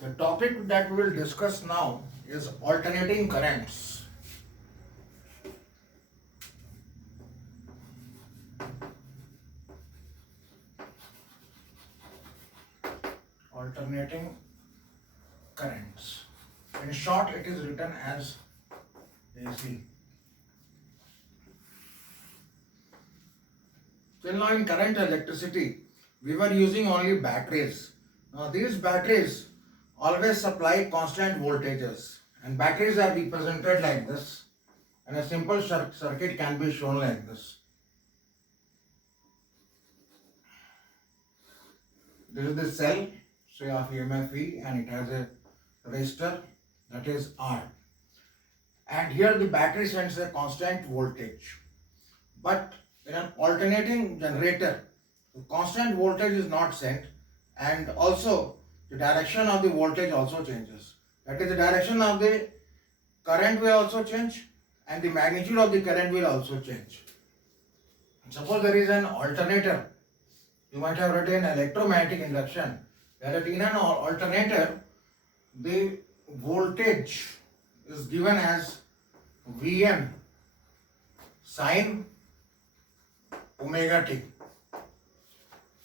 The topic that we will discuss now is alternating currents. Alternating currents. In short, it is written as AC. Till now, in current electricity, we were using only batteries. Now, these batteries always supply constant voltages, and batteries are represented like this, and a simple circuit can be shown like this. This is the cell, say of EMF E, and it has a resistor, that is R. And here the battery sends a constant voltage. But in an alternating generator, the constant voltage is not sent, and also the direction of the voltage also changes. That is, the direction of the current will also change, and the magnitude of the current will also change. Suppose there is an alternator. You might have read in electromagnetic induction that in an alternator, the voltage is given as Vm sine omega t.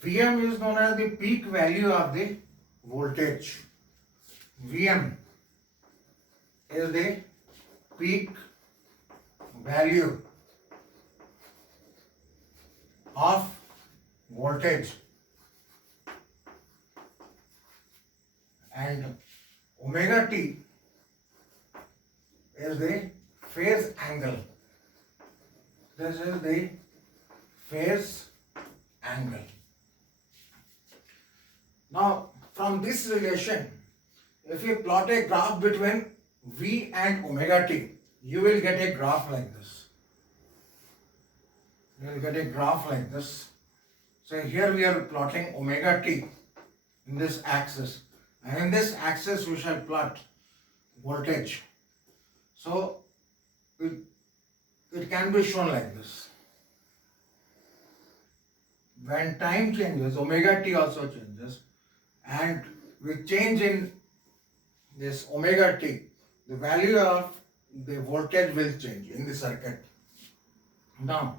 Vm is known as the peak value of the voltage. Vm is the peak value of voltage, and omega t is the phase angle. This is the phase angle. Now, from this relation, if you plot a graph between V and omega t, you will get a graph like this. You will get a graph like this. So here we are plotting omega t in this axis, and in this axis we shall plot voltage. So it can be shown like this. When time changes, omega t also changes, and with change in this omega t, the value of the voltage will change in the circuit. Now,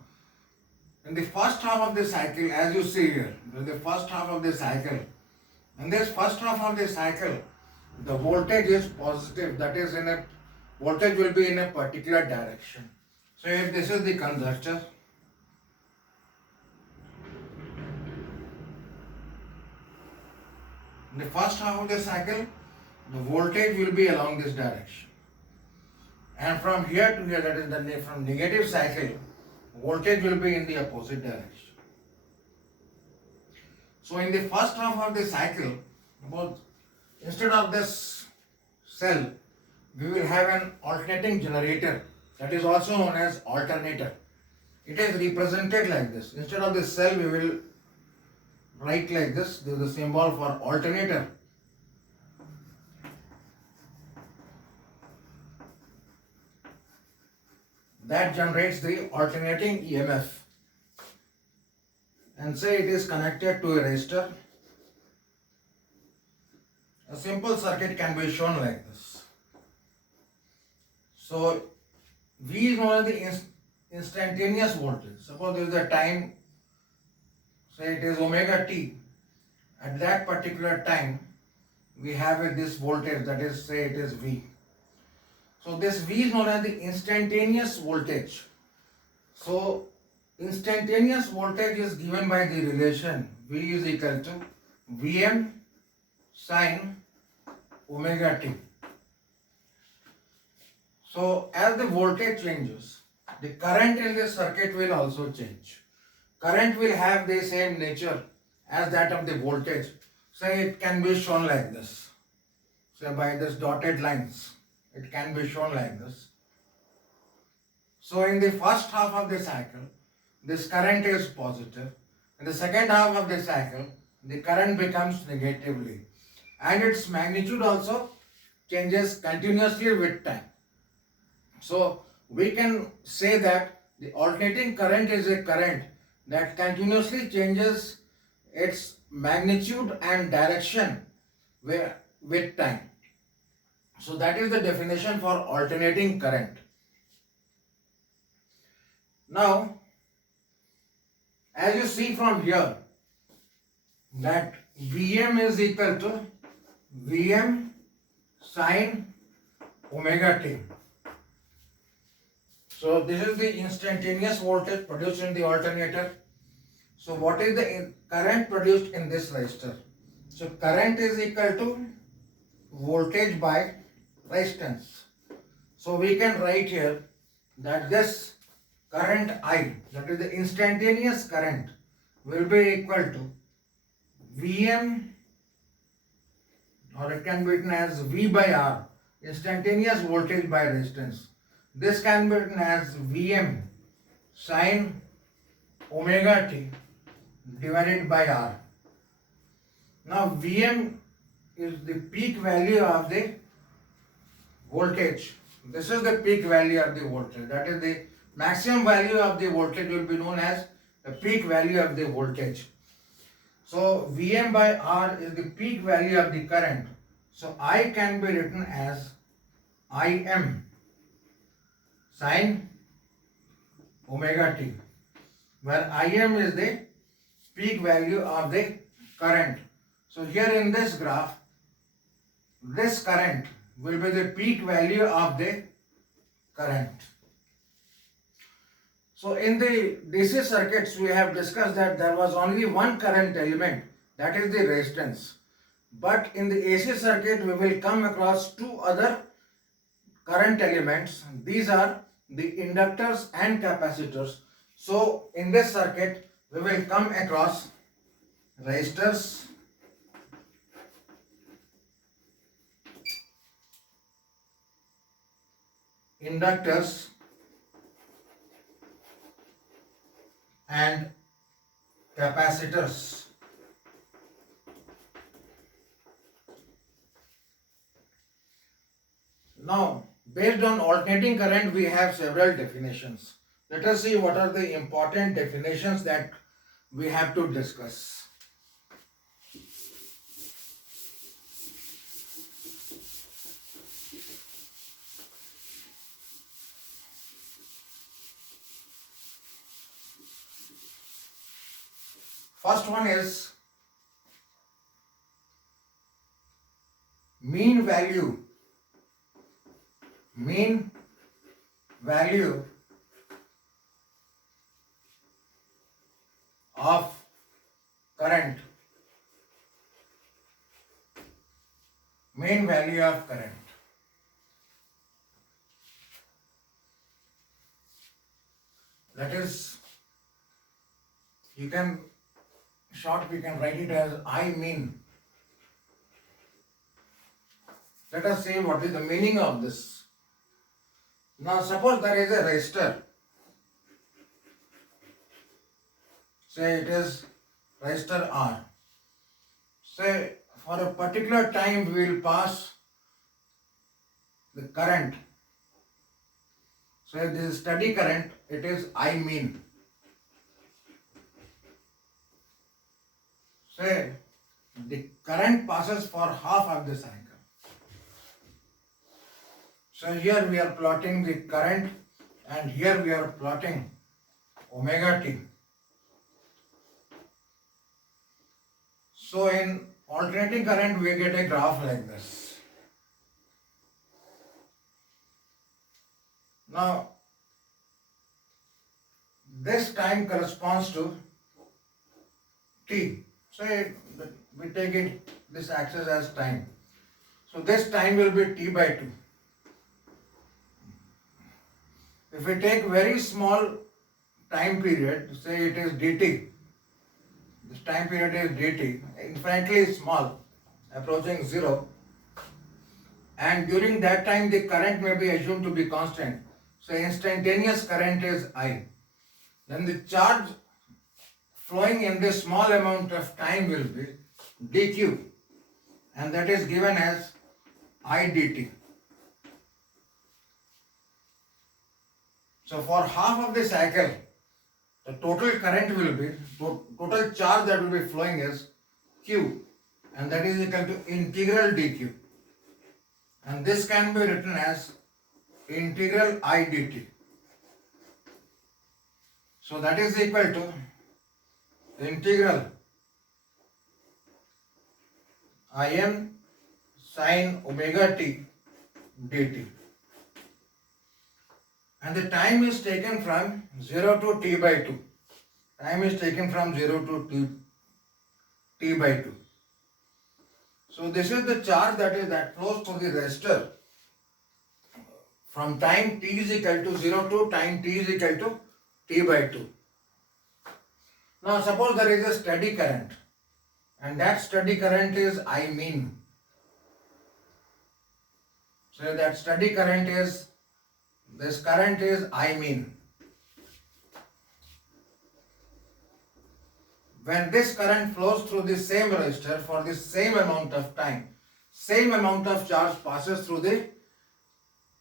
in the first half of the cycle, as you see here, in the first half of the cycle, in this first half of the cycle, the voltage is positive, that is, voltage will be in a particular direction. So if this is the conductor, in the first half of the cycle, the voltage will be along this direction. And from here to here, that is from negative cycle, voltage will be in the opposite direction. So in the first half of the cycle, instead of this cell, we will have an alternating generator, that is also known as alternator. It is represented like this. Instead of this cell, we will write like this. This is the symbol for alternator. That generates the alternating EMF. And say it is connected to a resistor. A simple circuit can be shown like this. So V is known as the instantaneous voltage. Suppose there is a time, say it is omega t. At that particular time, we have this voltage, that is, say it is V. So this V is known as the instantaneous voltage. So instantaneous voltage is given by the relation V is equal to Vm sine omega t. So as the voltage changes, the current in the circuit will also change. Current will have the same nature as that of the voltage. Say it can be shown like this. Say by this dotted lines, it can be shown like this. So in the first half of the cycle, this current is positive. In the second half of the cycle, the current becomes negatively. And its magnitude also changes continuously with time. So we can say that the alternating current is a current that continuously changes its magnitude and direction with time. So that is the definition for alternating current. Now, as you see from here, that Vm is equal to Vm sine omega t. So this is the instantaneous voltage produced in the alternator. So what is the current produced in this resistor? So current is equal to voltage by resistance. So we can write here that this current I, that is the instantaneous current, will be equal to Vm, or it can be written as V by R, instantaneous voltage by resistance. This can be written as Vm sine omega t divided by R. Now Vm is the peak value of the voltage. This is the peak value of the voltage. That is the maximum value of the voltage will be known as the peak value of the voltage. So Vm by R is the peak value of the current. So I can be written as Im sine omega t, where Im is the peak value of the current. So here in this graph, this current will be the peak value of the current. So in the DC circuits, we have discussed that there was only one current element, that is the resistance. But in the AC circuit, we will come across two other current elements. These are the inductors and capacitors. So in this circuit, we will come across resistors, inductors, and capacitors. Now, based on alternating current, we have several definitions. Let us see what are the important definitions that we have to discuss. First one is mean value of current. Mean value of current. That is, you can we can write it as I mean. Let us see what is the meaning of this. Now suppose there is a resistor. Say it is resistor R. Say for a particular time we will pass the current. So this is steady current, it is I mean. Say the current passes for half of the cycle. So here we are plotting the current and here we are plotting omega t. So in alternating current we get a graph like this. Now this time corresponds to t. So we take it this axis as time. So this time will be t by 2. If we take very small time period, say it is dt, this time period is dt, infinitely small, approaching 0, and during that time the current may be assumed to be constant. So instantaneous current is I. Then the charge flowing in this small amount of time will be dq, and that is given as I dt. So for half of the cycle, the total current will be, total charge that will be flowing is Q, and that is equal to integral dq, and this can be written as integral I dt. So that is equal to integral Im sin omega t dt, and the time is taken from 0 to t by 2. Time is taken from 0 to t by 2. So this is the charge that flows through the resistor from time t is equal to 0 to time t is equal to t by 2. Now suppose there is a steady current, and that steady current is I mean. So that steady current is, this current is I mean. When this current flows through the same resistor for the same amount of time, same amount of charge passes through the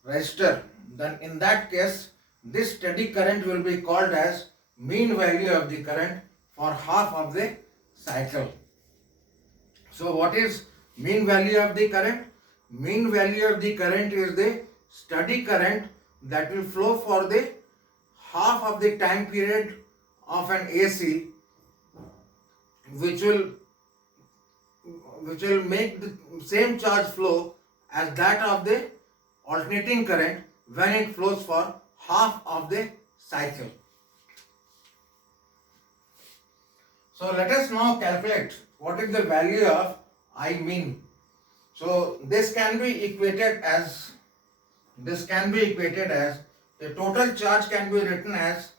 resistor, then in that case, this steady current will be called as mean value of the current for half of the cycle. So what is mean value of the current? Mean value of the current is the steady current that will flow for the half of the time period of an AC, which will make the same charge flow as that of the alternating current when it flows for half of the cycle. So let us now calculate what is the value of I mean. So this can be equated as the total charge can be written as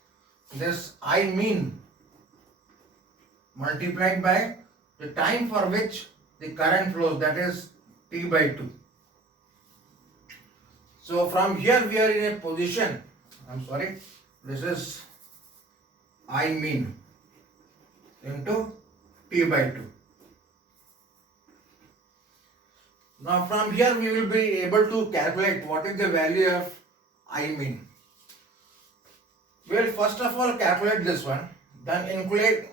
this I mean multiplied by the time for which the current flows, that is t by 2. So from here we are in a position, this is I mean into t by 2. Now from here we will be able to calculate what is the value of I mean. We will first of all calculate this one, then equate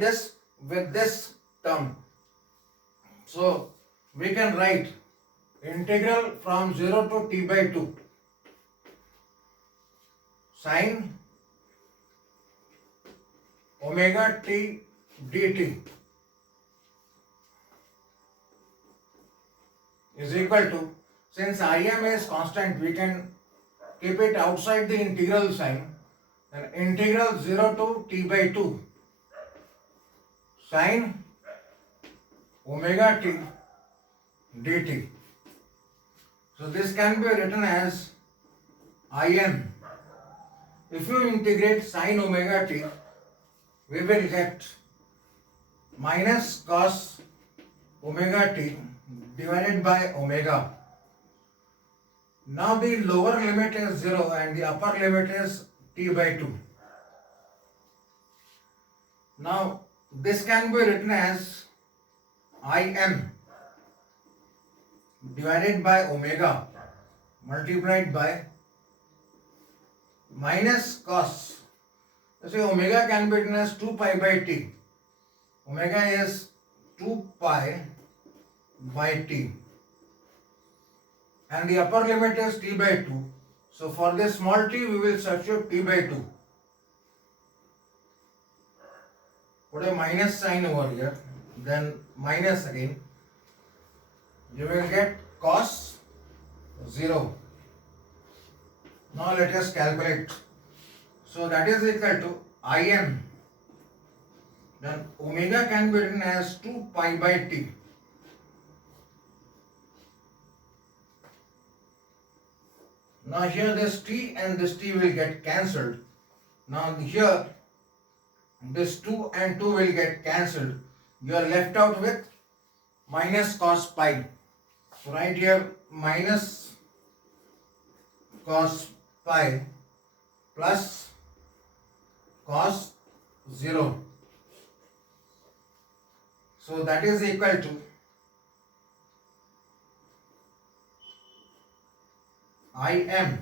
this with this term. So we can write integral from 0 to t by 2 sin omega t dt is equal to, since Im is constant, we can keep it outside the integral sign, and integral 0 to t by 2 sin omega t dt. So this can be written as Im. If you integrate sin omega t, we will get minus cos omega t divided by omega. Now the lower limit is 0 and the upper limit is t by 2. Now this can be written as Im divided by omega multiplied by minus cos. So omega can be written as 2 pi by t. Omega is 2 pi by t, and the upper limit is t by 2. So for this small t we will substitute t by 2. Put a minus sign over here, then minus again. You will get cos 0. Now let us calculate. So that is equal to Im. Then omega can be written as 2 pi by t. Now here this t and this t will get cancelled. Now here this 2 and 2 will get cancelled. You are left out with minus cos pi. So right here minus cos pi plus cos 0. So that is equal to Im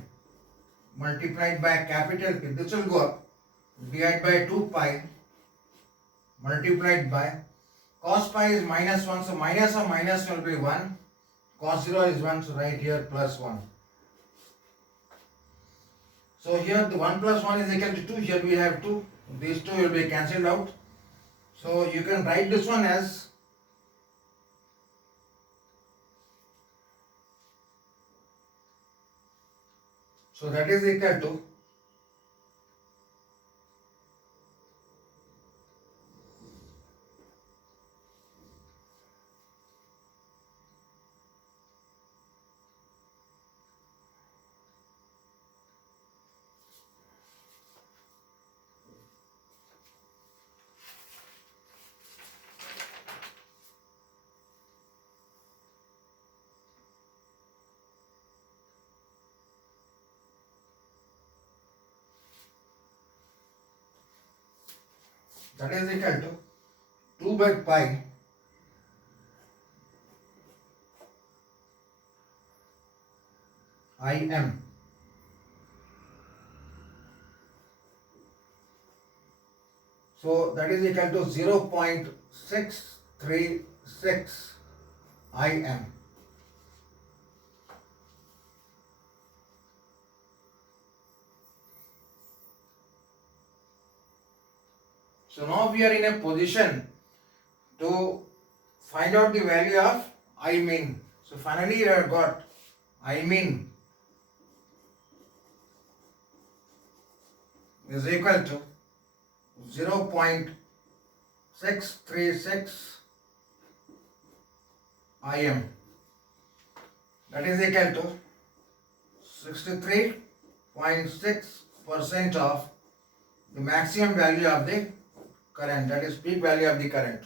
multiplied by capital P, this will go up, divided by 2 pi multiplied by Cos pi is minus 1, so minus of minus will be 1. Cos 0 is 1, so right here plus 1. So here the 1 plus 1 is equal to 2, here we have 2. These two will be cancelled out. So you can write this one as so that is equal to that is equal to 2 by pi Im. So that is equal to 0.636 Im. So now we are in a position to find out the value of I mean. So finally we have got I mean is equal to 0.636 Im. That is equal to 63.6% of the maximum value of the current, that is peak value of the current.